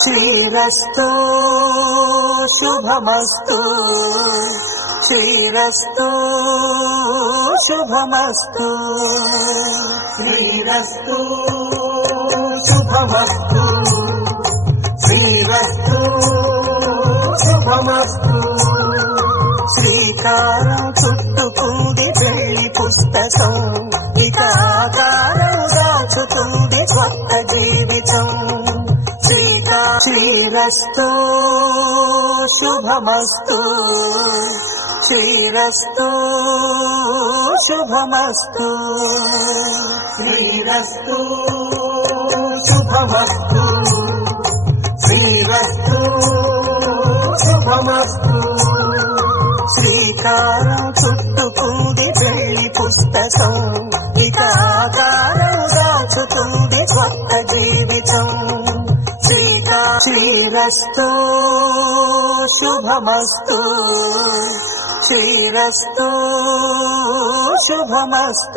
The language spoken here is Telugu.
శ్రీరస్తు శుభమస్తు శ్రీరస్తు శుభమస్తు శ్రీరస్తు శుభమస్తు శ్రీరస్తు శుభమస్తు శ్రీకారం చుట్టుకుంది పెళ్లి పుస్తకం ఇక ఆకారం దాచుతుంది కొత్త జీవితం శ్రీరస్తు శుభమస్తు శ్రీరస్తు శుభమస్తు శ్రీరస్తు శుభమస్తు శ్రీరస్తు శుభమస్తు శ్రీకారం చుట్టుకుంది పెళ్లి పుస్తకం ఇక ఆకారం దాచుతుంది కొత్త జీవితం శ్రీరస్తు శుభమస్తు శ్రీరస్తు శుభమస్తు